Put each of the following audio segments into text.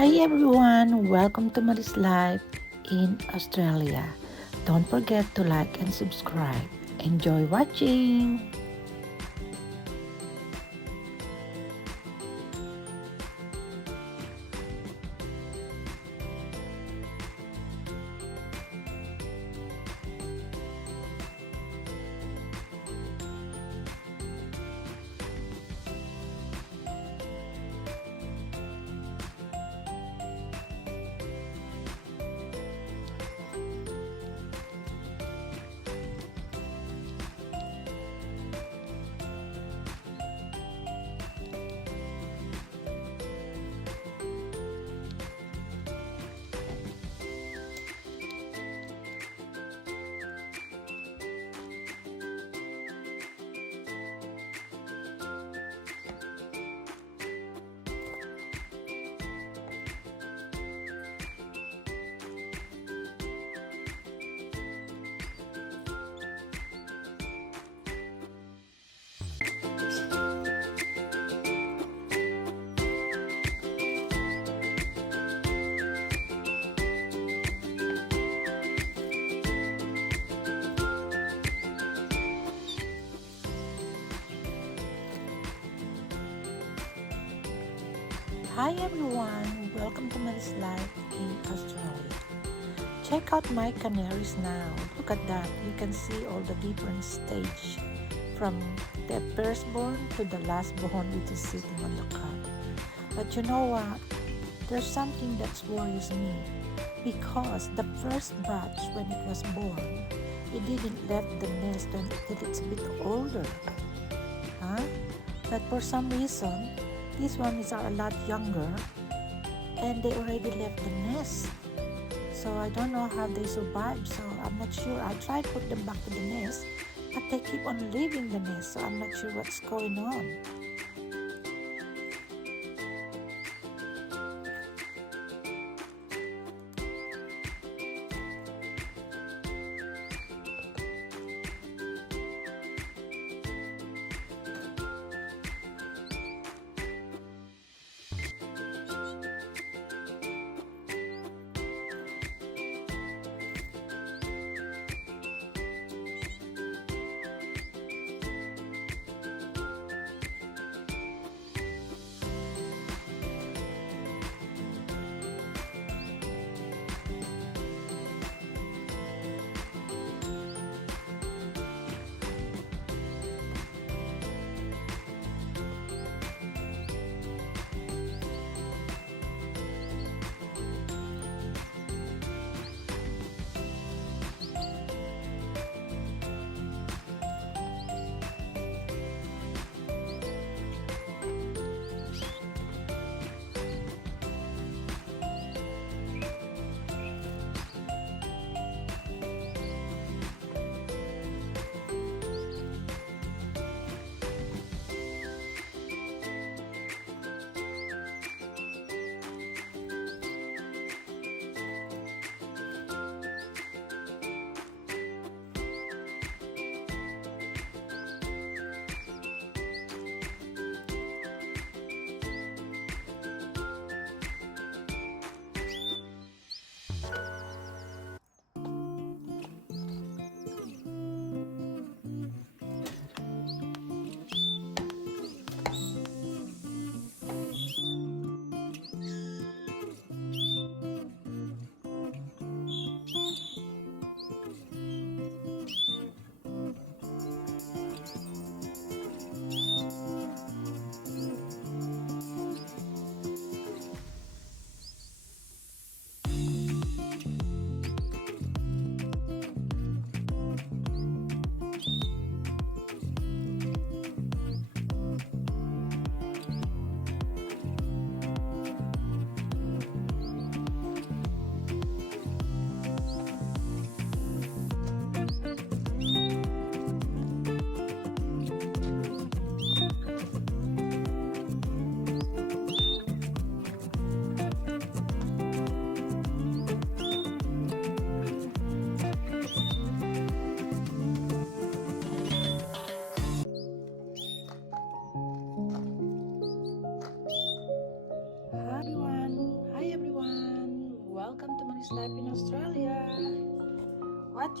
Hi everyone, welcome to Maris Life in Australia. Don't forget to like and subscribe. Enjoy watching! Hi everyone, welcome to Maris Life in Australia. Check out my canaries now. Look at that. You can see all the different stage from the firstborn to the lastborn, which is sitting on the cot. But you know what? There's something that worries me because the first batch, when it was born, it didn't left the nest until it's a bit older. Huh? But for some reason, these ones are a lot younger and they already left the nest. So I don't know how they survive. So I'm not sure. I tried to put them back to the nest, but they keep on leaving the nest. So I'm not sure what's going on.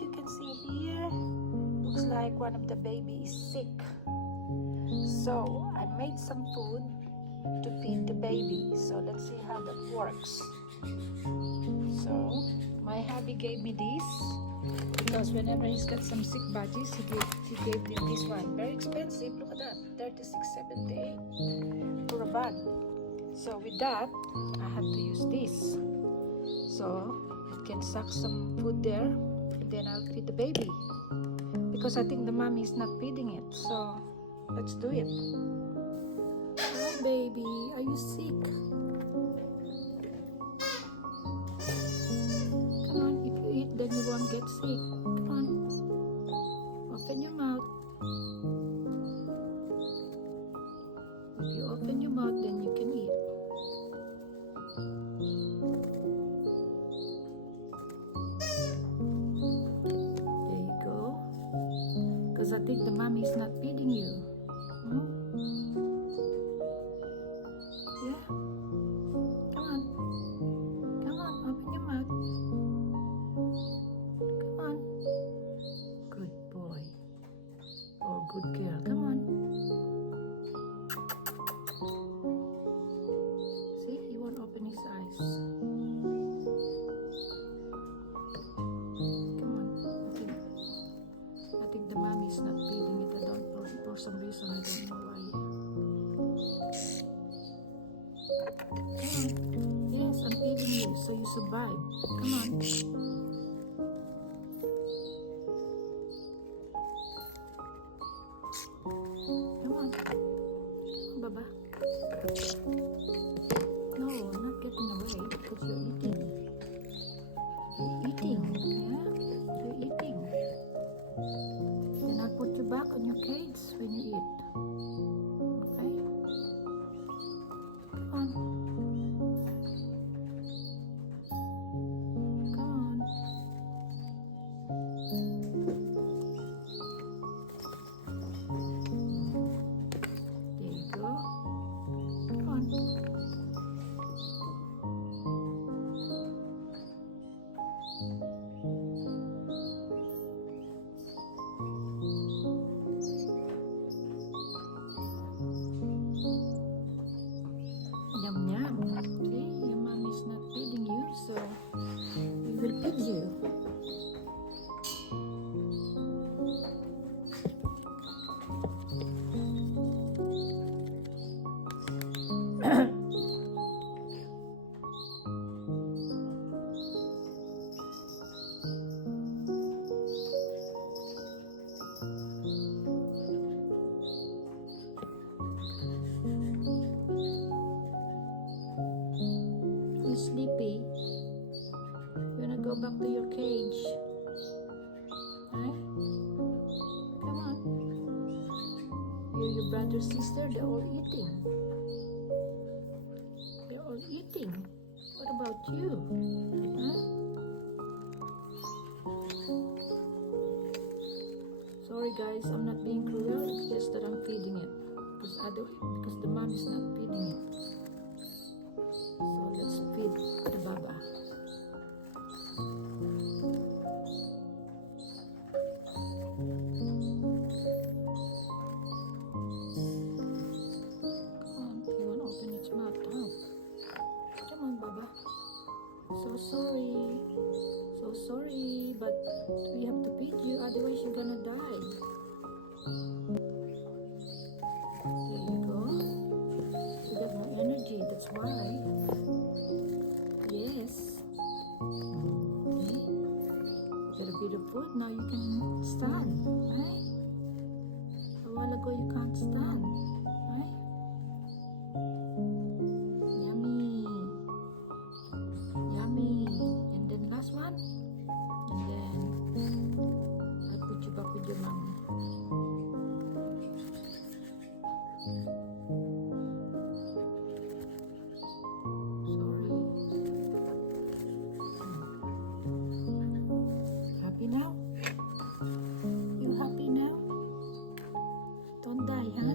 what you can see here, looks like one of the baby is sick. So I made some food to feed the baby. So let's see how that works. So my hubby gave me this because whenever he's got some sick budgies, he gave me this one. Very expensive. Look at that, 36.78 for a bag. So with that, I had to use this. So it can suck some food there, and then I'll feed the baby. Because I think the mommy is not feeding it. So let's do it. Hi baby, are you sick? Come on, if you eat then you won't get sick. Come on, open your mouth. If you open your mouth then you can eat. There you go. Because I think the mommy is not feeding you. Yeah. Come on. Come on, open your mouth. Come on. Good boy. Or good girl. Come on. See, he won't open his eyes. Come on. I think the mommy is not feeding it. For some reason, I don't know why. Come on. Yes, I'm feeding you, so you survive. Come on. Come on. Come on, Baba. No, not getting away because you're eating. You're eating, yeah? You're eating. Then I'll put you back on your cage when you eat. Okay? Come on. Come on. There you go. Come on. Yum yum. See, your mommy's not feeding you, so we will feed you. You sleepy? You wanna go back to your cage? Huh? Come on. You, your brother, sister, they're all eating. They're all eating. What about you? Huh? Sorry guys, I'm not being cruel. It's just that I'm feeding it. Because the mom is not feeding it. So let's feed the baba. Come on, you won't open its mouth now. Come on, baba. So sorry, but we have to feed you, otherwise you're gonna die. There you go. You got no energy, that's why. Yes. Okay. You got a bit of food, now you can stand, right? A while ago you can't stand, right? Yummy. Yummy. And then last one. And then I'll put you back with your mommy. Happy now? You happy now? Don't die, huh?